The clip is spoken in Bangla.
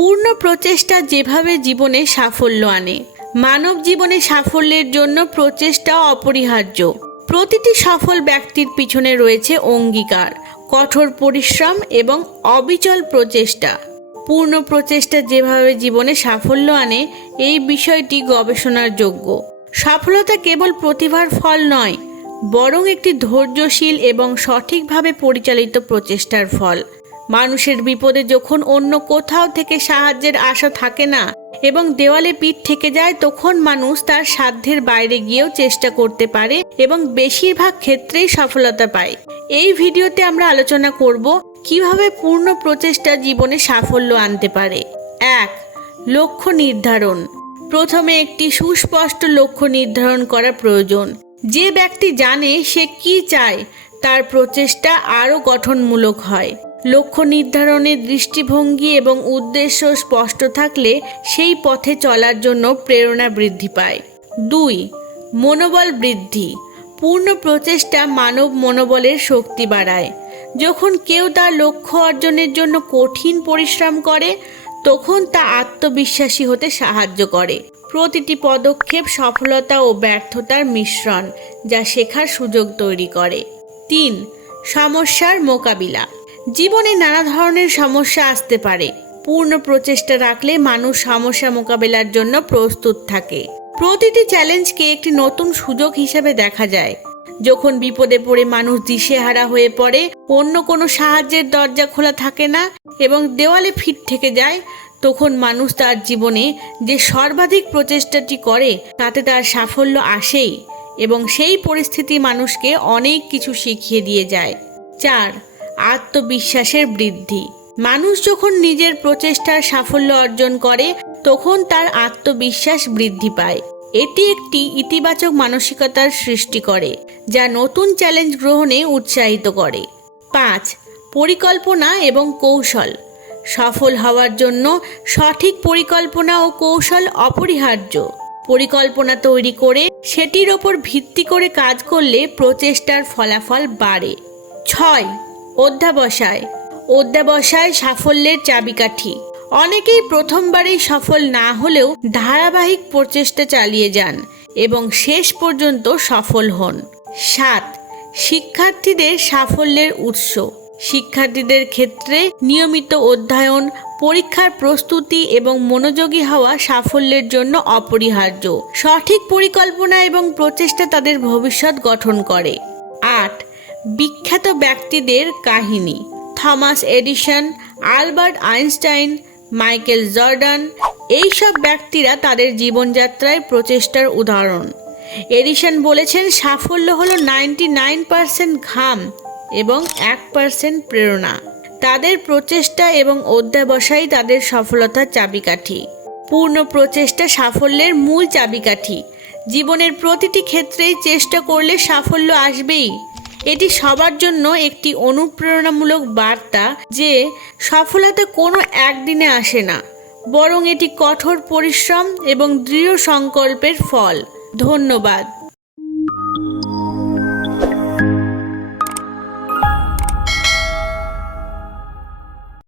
পূর্ণ প্রচেষ্টা যেভাবে জীবনে সাফল্য আনে। মানব জীবনে সাফল্যের জন্য প্রচেষ্টা অপরিহার্য। প্রতিটি সফল ব্যক্তির পিছনে রয়েছে অঙ্গীকার, কঠোর পরিশ্রম এবং অবিচল প্রচেষ্টা। পূর্ণ প্রচেষ্টা যেভাবে জীবনে সাফল্য আনে, এই বিষয়টি গবেষণার যোগ্য। সফলতা কেবল প্রতিভার ফল নয়, বরং একটি ধৈর্যশীল এবং সঠিকভাবে পরিচালিত প্রচেষ্টার ফল। মানুষের বিপদে যখন অন্য কোথাও থেকে সাহায্যের আশা থাকে না এবং দেওয়ালে পিঠ থেকে যায়, তখন মানুষ তার সাধ্যের বাইরে গিয়েও চেষ্টা করতে পারে এবং বেশিরভাগ ক্ষেত্রেই সফলতা পায়। এই ভিডিওতে আমরা আলোচনা করব কীভাবে পূর্ণ প্রচেষ্টা জীবনে সাফল্য আনতে পারে। এক, লক্ষ্য নির্ধারণ। প্রথমে একটি সুস্পষ্ট লক্ষ্য নির্ধারণ করা প্রয়োজন। যে ব্যক্তি জানে সে কি চায়, তার প্রচেষ্টা আরও গঠনমূলক হয়। লক্ষ্য নির্ধারণের দৃষ্টিভঙ্গি এবং উদ্দেশ্য স্পষ্ট থাকলে সেই পথে চলার জন্য প্রেরণা বৃদ্ধি পায়। দুই, মনোবল বৃদ্ধি। পূর্ণ প্রচেষ্টা মানব মনোবলের শক্তি বাড়ায়। যখন কেউ তার লক্ষ্য অর্জনের জন্য কঠিন পরিশ্রম করে, তখন তা আত্মবিশ্বাসী হতে সাহায্য করে। প্রতিটি পদক্ষেপ সফলতা ও ব্যর্থতার মিশ্রণ, যা শেখার সুযোগ তৈরি করে। তিন, সমস্যার মোকাবিলা। জীবনে নানা ধরনের সমস্যা আসতে পারে। পূর্ণ প্রচেষ্টা রাখলে মানুষ সমস্যা মোকাবেলার জন্য প্রস্তুত থাকে। প্রতিটি চ্যালেঞ্জকে একটি নতুন সুযোগ হিসেবে দেখা যায়। যখন বিপদে পড়ে মানুষ দিশেহারা হয়ে পড়ে, অন্য কোনো সাহায্যের দরজা খোলা থাকে না এবং দেওয়ালে ফিট থেকে যায়, তখন মানুষ তার জীবনে যে সর্বাধিক প্রচেষ্টাটি করে, তাতে তার সাফল্য আসেই এবং সেই পরিস্থিতি মানুষকে অনেক কিছু শিখিয়ে দিয়ে যায়। চার আত্মবিশ্বাসের বৃদ্ধি। মানুষ যখন নিজের প্রচেষ্টার সাফল্য অর্জন করে, তখন তার আত্মবিশ্বাস বৃদ্ধি পায়। এটি একটি ইতিবাচক মানসিকতার সৃষ্টি করে, যা নতুন চ্যালেঞ্জ গ্রহণে উৎসাহিত করে। পাঁচ, পরিকল্পনা এবং কৌশল। সফল হওয়ার জন্য সঠিক পরিকল্পনা ও কৌশল অপরিহার্য। পরিকল্পনা তৈরি করে, সেটির ওপর ভিত্তি করে কাজ করলে প্রচেষ্টার ফলাফল বাড়ে। ছয় অধ্যাবসায়। অধ্যাবসায় সাফল্যের চাবিকাঠি। অনেকেই প্রথমবারেই সফল না হলেও ধারাবাহিক প্রচেষ্টা চালিয়ে যান এবং শেষ পর্যন্ত সফল হন। সাত, শিক্ষার্থীদের সাফল্যের উৎস। শিক্ষার্থীদের ক্ষেত্রে নিয়মিত অধ্যয়ন, পরীক্ষার প্রস্তুতি এবং মনোযোগী হওয়া সাফল্যের জন্য অপরিহার্য। সঠিক পরিকল্পনা এবং প্রচেষ্টা তাদের ভবিষ্যৎ গঠন করে। আট বিখ্যাত ব্যক্তিদের কাহিনী। Thomas Edison, Albert Einstein, Michael Jordan, এইসব ব্যক্তিরা তাদের জীবনযাত্রায় প্রচেষ্টার উদাহরণ। এডিসন বলেছেন, সাফল্য হলো নাইনটি নাইন পার্সেন্ট ঘাম এবং এক পার্সেন্ট প্রেরণা। তাদের প্রচেষ্টা এবং অধ্যাবসায় তাদের সফলতার চাবিকাঠি। পূর্ণ প্রচেষ্টা সাফল্যের মূল চাবিকাঠি। জীবনের প্রতিটি ক্ষেত্রেই চেষ্টা করলে সাফল্য আসবেই। এটি সবার জন্য একটি অনুপ্রেরণামূলক বার্তা যে সফলতা কোনো একদিনে আসে না, বরং এটি কঠোর পরিশ্রম এবং দৃঢ় সংকল্পের ফল। ধন্যবাদ।